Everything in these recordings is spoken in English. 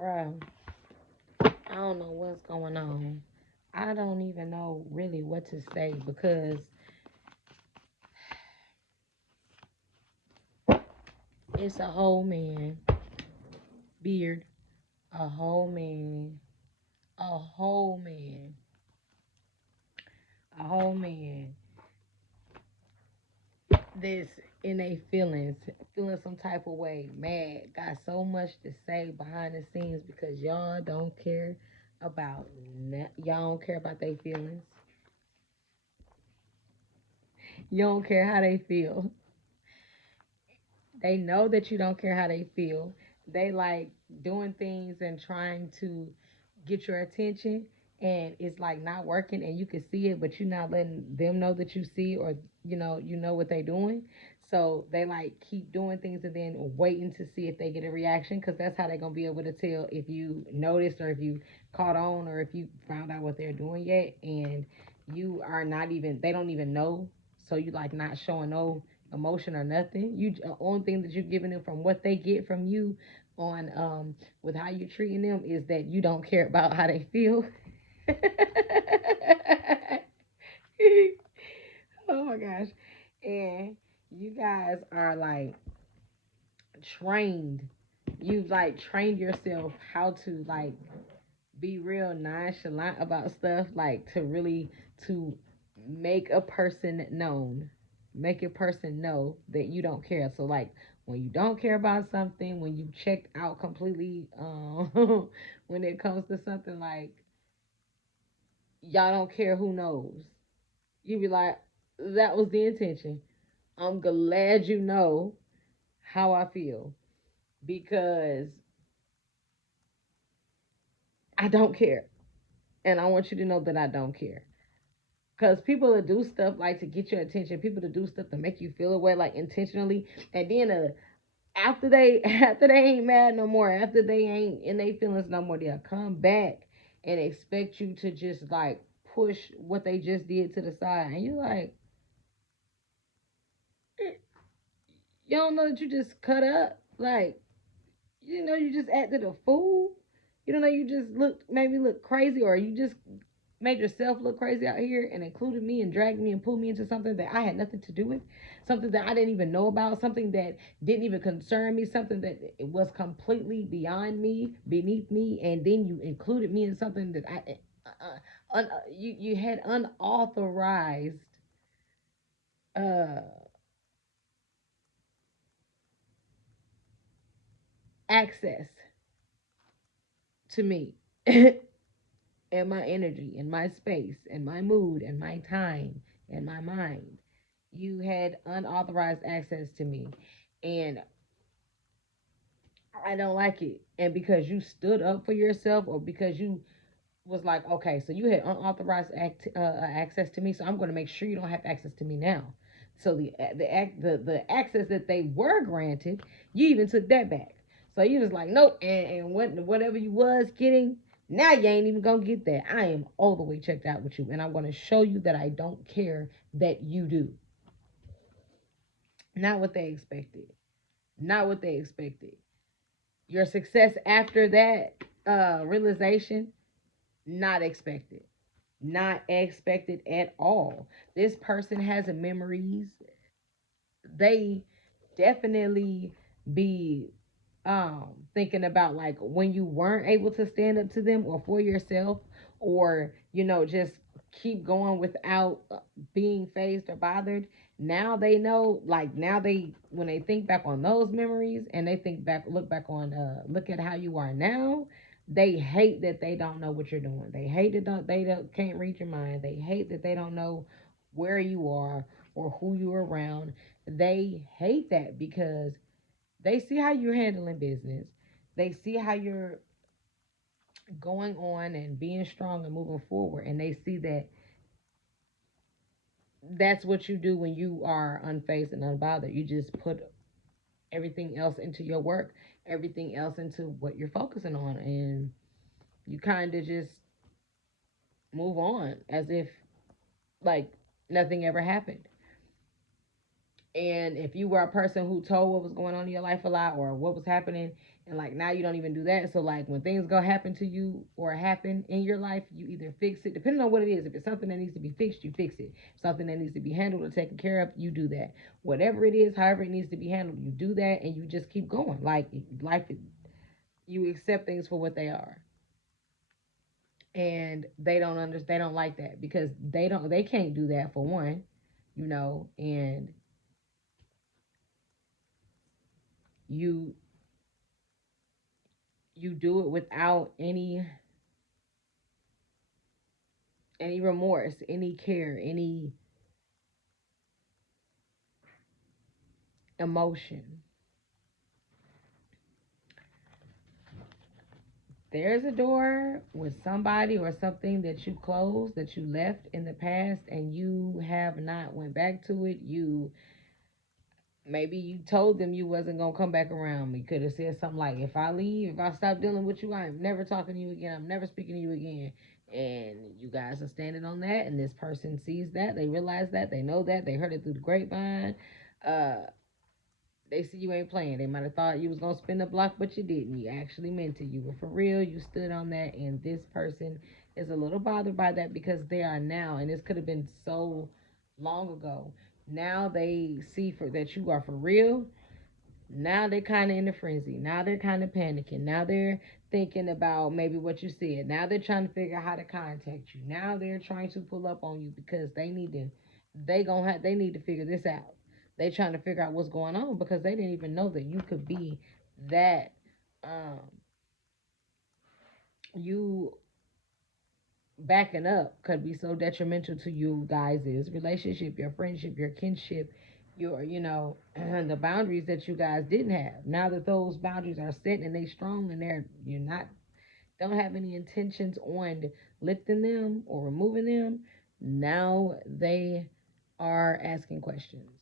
Bruh, I don't know what's going on. I don't even know really what to say because it's a whole man, beard, a whole man, a whole man, a whole man that's in their feelings, feeling some type of way, mad, got so much to say behind the scenes because y'all don't care about y'all don't care about their feelings. You don't care how they feel. They know that you don't care how they feel. They like doing things and trying to get your attention, and it's like not working and you can see it, but you're not letting them know that you see it, or you know what they're doing. So they like keep doing things and then waiting to see if they get a reaction, because that's how they're gonna be able to tell if you noticed or if you caught on or if you found out what they're doing yet. And you are not even, they don't even know. So you like not showing no emotion or nothing. You only thing that you're giving them from what they get from you on with how you're treating them is that you don't care about how they feel. Oh my gosh. And you guys are like trained. You've like trained yourself how to like be real nonchalant about stuff, like to really to make a person known, make a person know that you don't care. So like when you don't care about something, when you check out completely, when it comes to something like y'all don't care who knows, you be like, that was the intention. I'm glad you know how I feel because I don't care. And I want you to know that I don't care. Because people that do stuff like to get your attention, people that do stuff to make you feel away like intentionally, and then after they after they ain't mad no more, after they ain't in their feelings no more, they'll come back and expect you to just like push what they just did to the side, and you're like, "Eh, you don't know that you just cut up, like you know you just acted a fool, you don't know you just made me look crazy, or you just made yourself look crazy out here and included me and dragged me and pulled me into something that I had nothing to do with, something that I didn't even know about, something that didn't even concern me, something that it was completely beyond me, beneath me, and then you included me in something that you had unauthorized uh, access to me and my energy and my space and my mood and my time and my mind. You had unauthorized access to me. And I don't like it. And because you stood up for yourself, or because you was like, okay, so you had unauthorized access to me, so I'm going to make sure you don't have access to me now. So the access that they were granted, you even took that back. So you was like, nope, and whatever you was getting, now you ain't even gonna get that. I am all the way checked out with you, and I'm gonna show you that I don't care that you do. Not what they expected. Not what they expected. Your success after that realization, not expected. Not expected at all. This person has memories. They definitely be thinking about like when you weren't able to stand up to them or for yourself, or just keep going without being phased or bothered. Now they know, like now they, when they think back on those memories and they think back, look at how you are now, they hate that they don't know what you're doing. They hate that they don't can't read your mind. They hate that they don't know where you are or who you're around. They hate that because they see how you're handling business. They see how you're going on and being strong and moving forward. And they see that that's what you do when you are unfazed and unbothered. You just put everything else into your work, everything else into what you're focusing on. And you kind of just move on as if like nothing ever happened. And if you were a person who told what was going on in your life a lot or what was happening And like now you don't even do that. So like when things go happen to you or happen in your life, you either fix it, depending on what it is. If it's something that needs to be fixed, you fix it. Something that needs to be handled or taken care of, you do that. Whatever it is, however it needs to be handled, you do that and you just keep going. Like life, you accept things for what they are. And they don't understand, they don't like that because they can't do that for one, and you you do it without any remorse, any care, any emotion. There's a door with somebody or something that you closed, that you left in the past, and you have not went back to it. You maybe you told them you wasn't gonna come back around. You could have said something like, if I leave, if I stop dealing with you, I'm never talking to you again, I'm never speaking to you again. And you guys are standing on that, and this person sees that, they realize that, they know that, they heard it through the grapevine. uh they see you ain't playing. They might have thought you was gonna spin the block, but you didn't. You actually meant to. You were for real. You stood on that, and this person is a little bothered by that because they are now, and this could have been so long ago. Now they see for that you are for real. Now they're kind of in a frenzy. Now they're kind of panicking. Now they're thinking about maybe what you said. Now they're trying to figure out how to contact you. Now they're trying to pull up on you because they need to figure this out. They trying to figure out what's going on because they didn't even know that you could be that um you backing up could be so detrimental to you guys' relationship, your friendship, your kinship, your the boundaries that you guys didn't have. Now that those boundaries are set and they strong and you're not don't have any intentions on lifting them or removing them, now they are asking questions.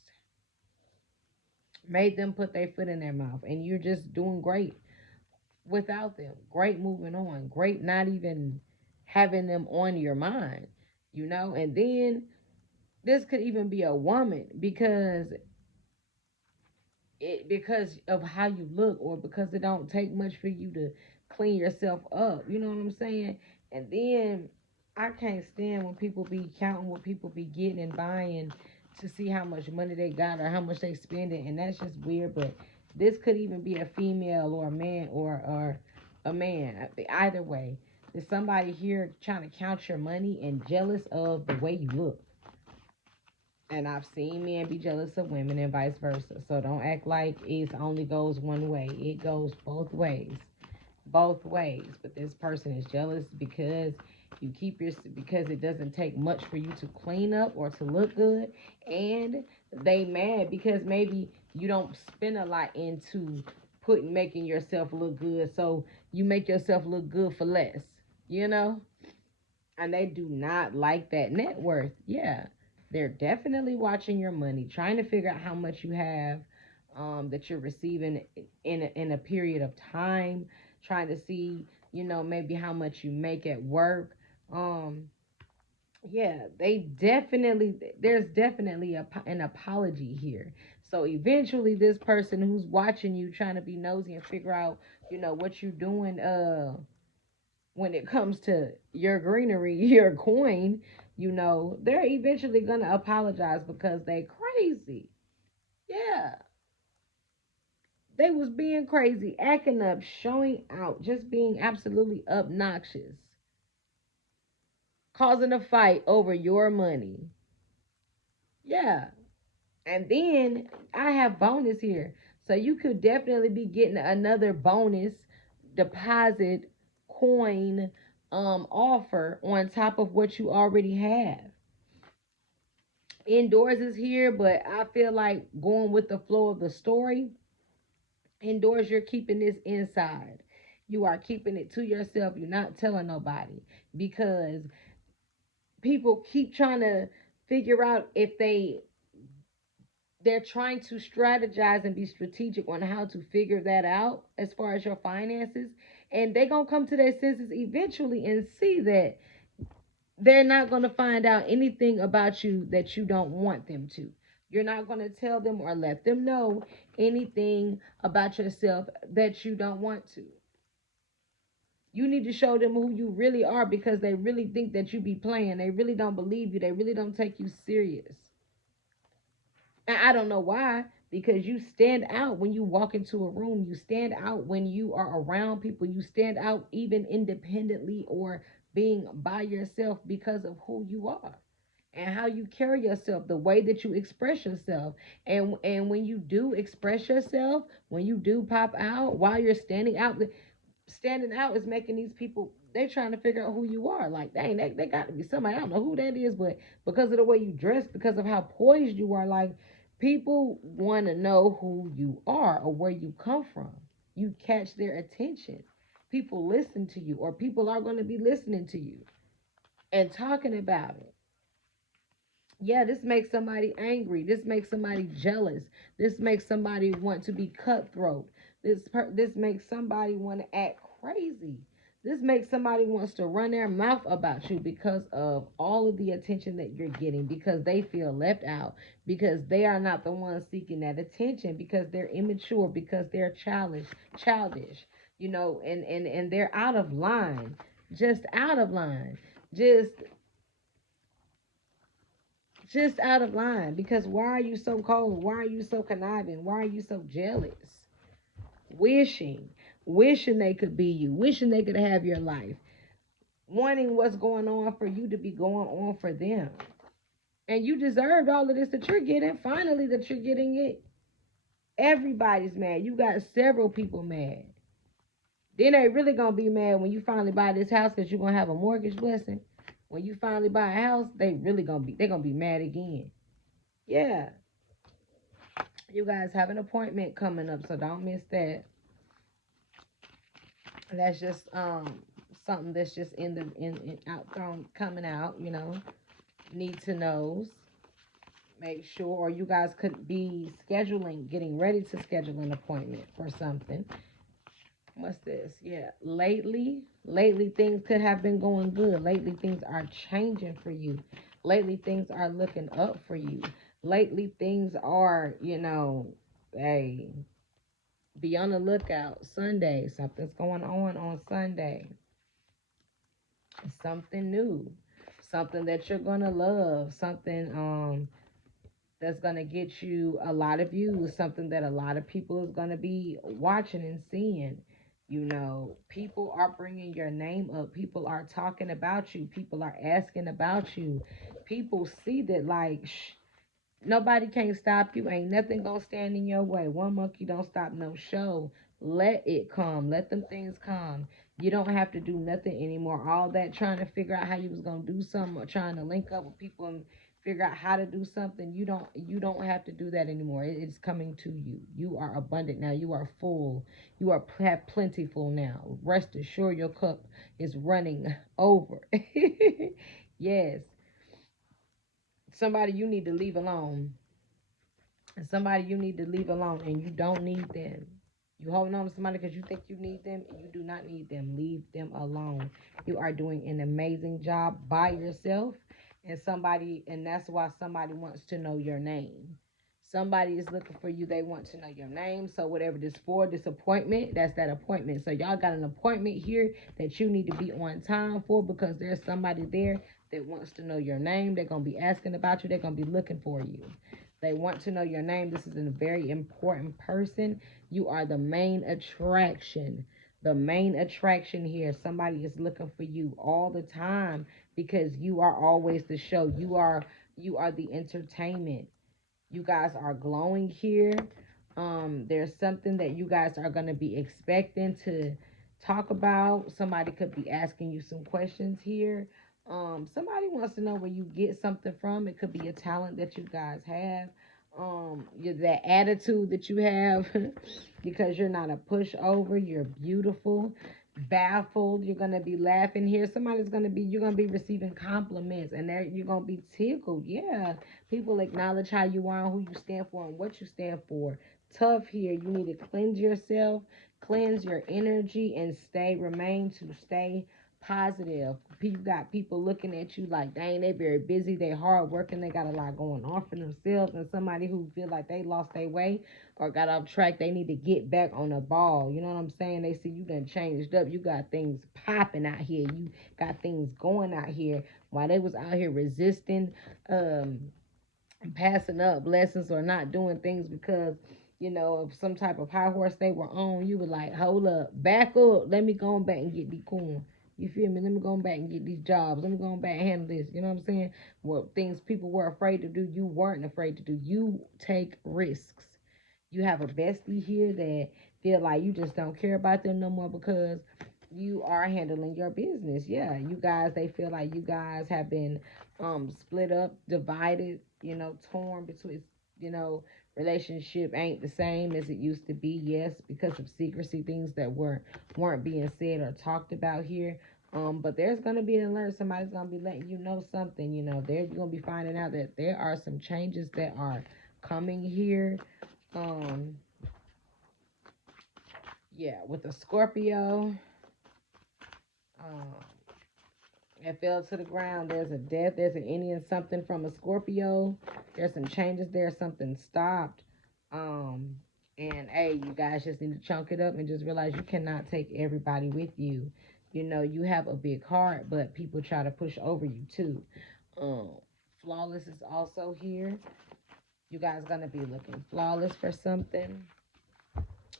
Made them put their foot in their mouth, and you're just doing great without them. Great moving on. Great not even having them on your mind. And then this could even be a woman because of how you look, or because it don't take much for you to clean yourself up. You know what I'm saying? And then I can't stand when people be counting what people be getting and buying to see how much money they got or how much they spending, and that's just weird. But this could even be a female or a man or a man. Either way, there's somebody here trying to count your money and jealous of the way you look. And I've seen men be jealous of women and vice versa. So don't act like it only goes one way. It goes both ways. Both ways. But this person is jealous because because it doesn't take much for you to clean up or to look good. And they mad because maybe you don't spend a lot into making yourself look good. So you make yourself look good for less, you know? And they do not like that net worth. Yeah, they're definitely watching your money, trying to figure out how much you have, that you're receiving in a period of time, trying to see, maybe how much you make at work. Um, yeah, there's definitely an apology here. So eventually, this person who's watching you, trying to be nosy and figure out, what you're doing, when it comes to your greenery, your coin, they're eventually gonna apologize because they crazy. Yeah. They was being crazy, acting up, showing out, just being absolutely obnoxious, causing a fight over your money. Yeah. And then I have bonus here. So you could definitely be getting another bonus deposit coin offer on top of what you already have. Indoors is here, but I feel like going with the flow of the story. Indoors, you're keeping this inside. You are keeping it to yourself. You're not telling nobody because people keep trying to figure out if they're trying to strategize and be strategic on how to figure that out as far as your finances, and they're gonna come to their senses eventually and see that they're not going to find out anything about you that you don't want them to. You're not going to tell them or let them know anything about yourself that you don't want to. You need to show them who you really are, because they really think that you be playing. They really don't believe you. They really don't take you serious. And I don't know why, because you stand out when you walk into a room. You stand out when you are around people. You stand out even independently or being by yourself because of who you are and how you carry yourself, the way that you express yourself. And when you do express yourself, when you do pop out while you're standing out is making these people, they're trying to figure out who you are. Like, dang, they got to be somebody. I don't know who that is, but because of the way you dress, because of how poised you are, like, people want to know who you are or where you come from. You catch their attention. People listen to you, or people are going to be listening to you and talking about it. Yeah, this makes somebody angry. This makes somebody jealous. This makes somebody want to be cutthroat. This makes somebody want to act crazy. This makes somebody wants to run their mouth about you because of all of the attention that you're getting, because they feel left out, because they are not the ones seeking that attention, because they're immature, because they're childish, and they're out of line, just out of line. Just just out of line, because why are you so cold? Why are you so conniving? Why are you so jealous? Wishing they could be you, wishing they could have your life, wanting what's going on for you to be going on for them. And you deserved all of this that you're getting. Finally, that you're getting it. Everybody's mad. You got several people mad. Then they really gonna be mad when you finally buy this house, because you're gonna have a mortgage blessing. When you finally buy a house, they're gonna be mad again. Yeah, you guys have an appointment coming up, so don't miss that. That's just something that's just in out coming out. Need to knows. Make sure, or you guys could be getting ready to schedule an appointment for something. What's this? Yeah, lately things could have been going good. Lately things are changing for you. Lately things are looking up for you. Lately things are, hey, be on the lookout. Sunday, something's going on Sunday. Something new, something that you're gonna love, something that's gonna get you a lot of views, something that a lot of people is gonna be watching and seeing. People are bringing your name up. People are talking about you. People are asking about you. People see that, like, nobody can stop you. Ain't nothing gonna stand in your way. One monkey don't stop no show. Let it come. Let them things come. You don't have to do nothing anymore. All that trying to figure out how you was gonna do something, or trying to link up with people and figure out how to do something. You don't have to do that anymore. It's coming to you. You are abundant now. You are full. You have plentiful now. Rest assured, your cup is running over. Yes. Somebody you need to leave alone. Somebody you need to leave alone, and you don't need them. You holding on to somebody because you think you need them. You do not need them. Leave them alone. You are doing an amazing job by yourself, and that's why somebody wants to know your name. Somebody is looking for you. They want to know your name. So whatever this appointment, that's that appointment. So y'all got an appointment here that you need to be on time for, because there's somebody there that wants to know your name. They're gonna be asking about you. They're gonna be looking for you. They want to know your name. This is a very important person. You are the main attraction. The main attraction here. Somebody is looking for you all the time, because you are always the show. You are the entertainment. You guys are glowing here. There's something that you guys are going to be expecting to talk about. Somebody could be asking you some questions here. Somebody wants to know where you get something from. It could be a talent that you guys have. That attitude that you have, because you're not a pushover. You're beautiful. Baffled, you're gonna be laughing here. You're gonna be receiving compliments, and there you're gonna be tickled. Yeah, people acknowledge how you are and who you stand for and what you stand for. Tough here. You need to cleanse yourself, cleanse your energy, and remain to stay positive. You got people looking at you like, dang, they very busy, they hard working, they got a lot going on for themselves, and somebody who feel like they lost their way or got off track, they need to get back on the ball. You know what I'm saying? They see you done changed up. You got things popping out here. You got things going out here. While they was out here resisting, um, passing up blessings or not doing things because of some type of high horse they were on, you were like, hold up, back up, let me go back and get the corn. You feel me? Let me go back and get these jobs. Let me go back and handle this. You know what I'm saying? What things people were afraid to do, you weren't afraid to do. You take risks. You have a bestie here that feel like you just don't care about them no more because you are handling your business. Yeah, you guys, they feel like you guys have been split up, divided, torn between, you know, relationship ain't the same as it used to be. Yes, because of secrecy, things that weren't being said or talked about here. But there's gonna be an alert. Somebody's gonna be letting you know something. They're gonna be finding out that there are some changes that are coming here. Um, yeah, with a Scorpio, um, it fell to the ground. There's a death. There's an Indian something from a Scorpio. There's some changes there. Something stopped. Um, and hey, you guys just need to chunk it up and just realize you cannot take everybody with you. You have a big heart, but people try to push over you too. Um, Flawless is also here. You guys gonna be looking flawless for something,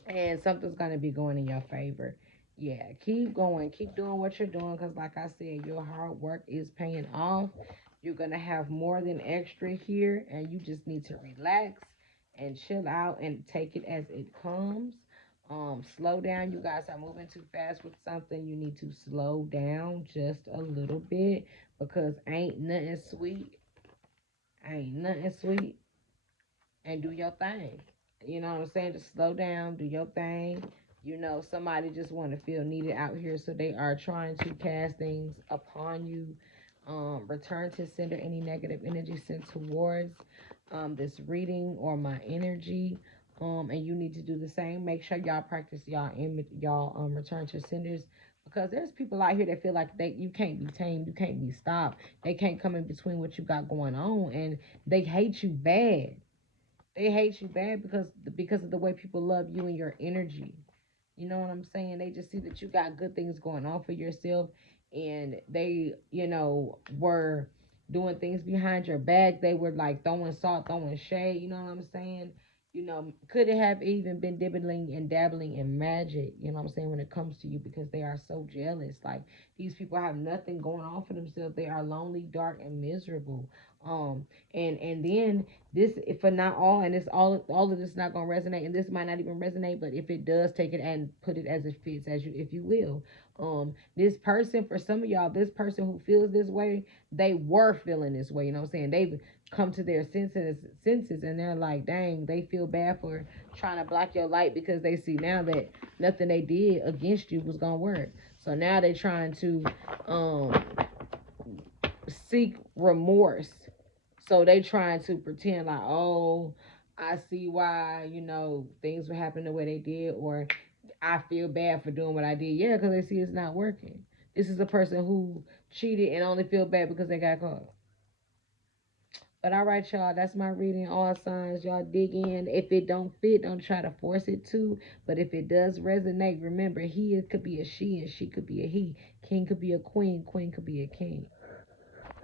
and something's gonna be going in your favor. Yeah, keep going, keep doing what you're doing, because like I said, your hard work is paying off. You're gonna have more than extra here, and you just need to relax and chill out and take it as it comes. Slow down. You guys are moving too fast with something. You need to slow down just a little bit, because ain't nothing sweet, and do your thing. You know what I'm saying? Just slow down, do your thing. Somebody just want to feel needed out here, so they are trying to cast things upon you. Return to sender any negative energy sent towards this reading or my energy. And you need to do the same. Make sure y'all practice y'all return to senders, because there's people out here that feel like you can't be tamed, you can't be stopped. They can't come in between what you got going on, and they hate you bad. They hate you bad because of the way people love you and your energy. You know what I'm saying? They just see that you got good things going on for yourself, and they, were doing things behind your back. They were like throwing salt, throwing shade. You know what I'm saying? Could it have even been dibbling and dabbling in magic? You know what I'm saying? When it comes to you, because they are so jealous. Like, these people have nothing going on for themselves. They are lonely, dark, and miserable. And then this, if for not all, and it's all of this not gonna resonate, and this might not even resonate, but if it does, take it and put it as it fits, as you, if you will. This person, for some of y'all, this person who feels this way, they were feeling this way. You know what I'm saying? They've come to their senses, and they're like, dang, they feel bad for trying to block your light, because they see now that nothing they did against you was gonna work. So now they're trying to seek remorse. So they trying to pretend like, oh, I see why, things were happening the way they did, or I feel bad for doing what I did. Yeah, because they see it's not working. This is a person who cheated and only feel bad because they got caught. But all right, y'all, that's my reading. All signs, y'all dig in. If it don't fit, don't try to force it to. But if it does resonate, remember, he could be a she and she could be a he. King could be a queen, queen could be a king.